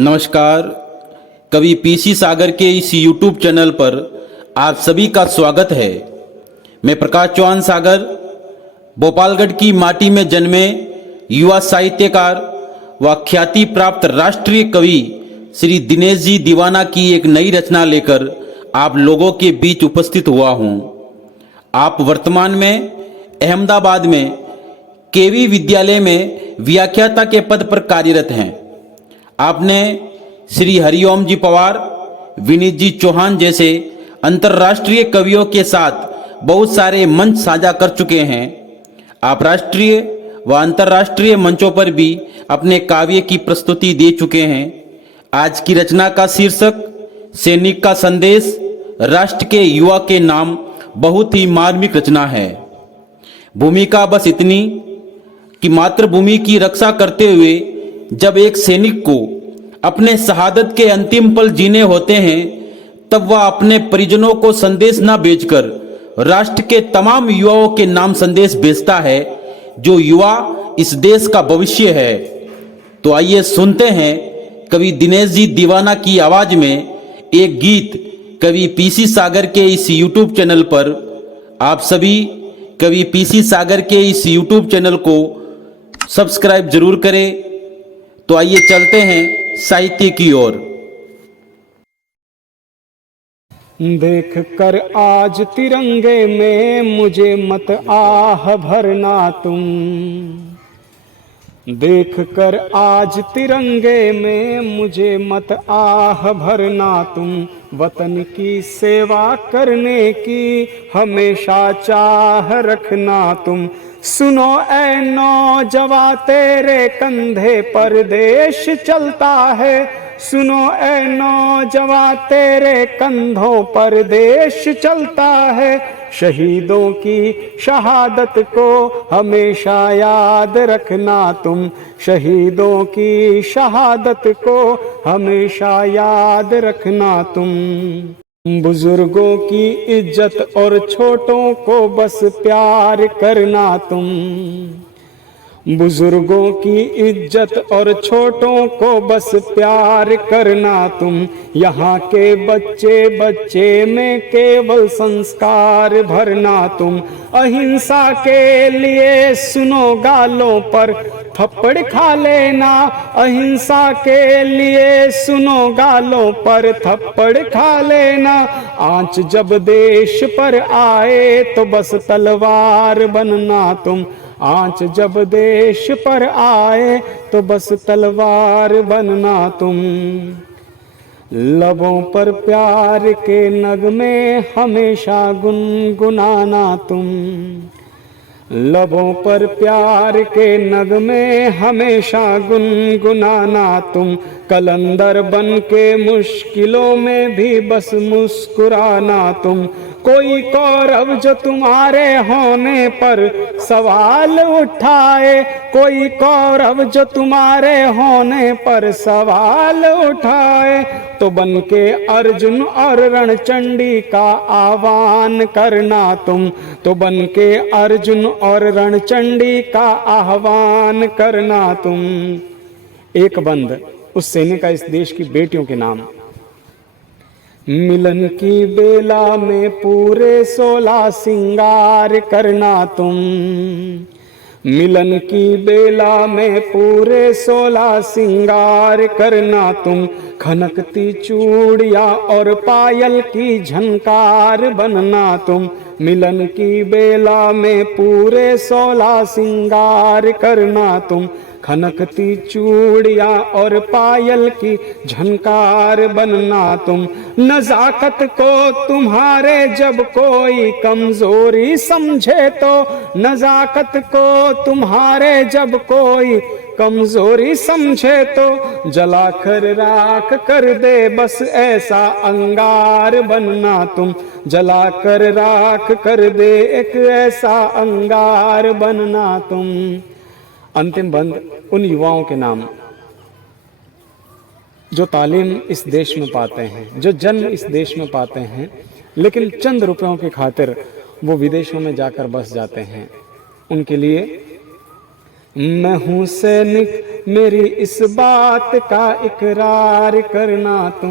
नमस्कार। कवि पीसी सागर के इस यूट्यूब चैनल पर आप सभी का स्वागत है। मैं प्रकाश चौहान सागर भोपालगढ़ की माटी में जन्मे युवा साहित्यकार व ख्याति प्राप्त राष्ट्रीय कवि श्री दिनेश जी दीवाना की एक नई रचना लेकर आप लोगों के बीच उपस्थित हुआ हूँ। आप वर्तमान में अहमदाबाद में केवी विद्यालय में व्याख्याता के पद पर कार्यरत हैं। आपने श्री हरिओम जी पवार, विनीत जी चौहान जैसे अंतर्राष्ट्रीय कवियों के साथ बहुत सारे मंच साझा कर चुके हैं। आप राष्ट्रीय व अंतर्राष्ट्रीय मंचों पर भी अपने काव्य की प्रस्तुति दे चुके हैं। आज की रचना का शीर्षक सैनिक का संदेश राष्ट्र के युवा के नाम बहुत ही मार्मिक रचना है। भूमिका बस इतनी कि मातृभूमि की रक्षा करते हुए जब एक सैनिक को अपने शहादत के अंतिम पल जीने होते हैं, तब वह अपने परिजनों को संदेश न भेजकर राष्ट्र के तमाम युवाओं के नाम संदेश भेजता है, जो युवा इस देश का भविष्य है। तो आइए सुनते हैं कवि दिनेश जी दीवाना की आवाज में एक गीत कवि पीसी सागर के इस यूट्यूब चैनल पर। आप सभी कवि पीसी सागर के इस यूट्यूब चैनल को सब्सक्राइब जरूर करें। तो आइए चलते हैं साहित्य की ओर। देख कर आज तिरंगे में मुझे मत आह भरना तुम, देख कर आज तिरंगे में मुझे मत आह भरना तुम, वतन की सेवा करने की हमेशा चाह रखना तुम। सुनो ऐ नौजवान तेरे कंधे पर देश चलता है, सुनो ऐ नौजवान तेरे कंधों पर देश चलता है। शहीदों की शहादत को हमेशा याद रखना तुम, शहीदों की शहादत को हमेशा याद रखना तुम। बुजुर्गों की इज्जत और छोटों को बस प्यार करना तुम, बुजुर्गों की इज्जत और छोटों को बस प्यार करना तुम। यहाँ के बच्चे बच्चे में केवल संस्कार भरना तुम। अहिंसा के लिए सुनो गालों पर थप्पड़ खा लेना, अहिंसा के लिए सुनो गालों पर थप्पड़ खा लेना। आंच जब देश पर आए तो बस तलवार बनना तुम, आंच जब देश पर आए तो बस तलवार बनना तुम। लबों पर प्यार के नगमे हमेशा गुनगुनाना तुम, लबों पर प्यार के नगमे हमेशा गुनगुनाना तुम। कलंदर बन के मुश्किलों में भी बस मुस्कुराना तुम। कोई कौरव जो तुम्हारे होने पर सवाल उठाए, कोई कौरव जो तुम्हारे होने पर सवाल उठाए, तो बन के अर्जुन और रणचंडी का आह्वान करना तुम, तो बन के अर्जुन और रणचंडी का आह्वान करना तुम। एक बंद उस सैनिक का इस देश की बेटियों के नाम। मिलन की बेला में पूरे 16 सिंगार करना तुम, मिलन की बेला में पूरे 16 सिंगार करना तुम। खनकती चूड़ियां और पायल की झनकार बनना तुम, मिलन की बेला में पूरे 16 सिंगार करना तुम। खनकती चूड़ियां और पायल की झनकार बनना तुम। नजाकत को तुम्हारे जब कोई कमजोरी समझे तो, नजाकत को तुम्हारे जब कोई कमजोरी समझे तो, जलाकर राख कर दे बस ऐसा अंगार बनना तुम, जलाकर राख कर दे एक ऐसा अंगार बनना तुम। अंतिम बंद उन युवाओं के नाम जो तालीम इस देश में पाते हैं, जो जन्म इस देश में पाते हैं, लेकिन चंद रुपयों की खातिर वो विदेशों में जाकर बस जाते हैं। उनके लिए मैं हूँ सैनिक, मेरी इस बात का इकरार करना तुम।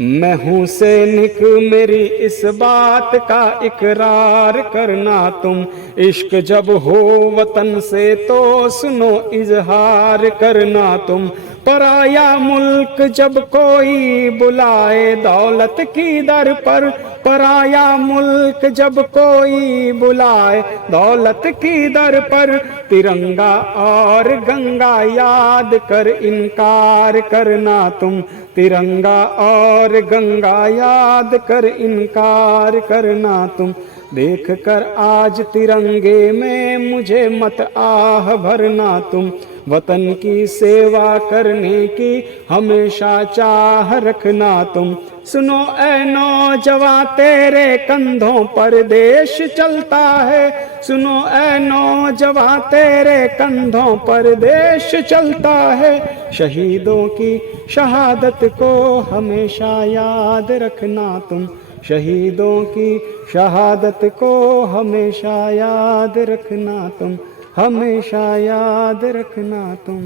मैं हूँ सैनिक, मेरी इस बात का इकरार करना तुम। इश्क जब हो वतन से तो सुनो इजहार करना तुम। पराया मुल्क जब कोई बुलाए दौलत की दर पर, पराया मुल्क जब कोई बुलाए दौलत की दर पर, तिरंगा और गंगा याद कर इनकार करना तुम। तिरंगा और गंगा याद कर इनकार करना तुम। देख कर आज तिरंगे में मुझे मत आह भरना तुम। वतन की सेवा करने की हमेशा चाह रखना तुम। सुनो ऐ नौजवां, तेरे कंधों पर देश चलता है। सुनो ऐ नौजवां, तेरे कंधों पर देश चलता है। शहीदों की शहादत को हमेशा याद रखना तुम। शहीदों की शहादत को हमेशा याद रखना तुम। हमेशा याद रखना तुम।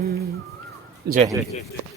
जय हिंद।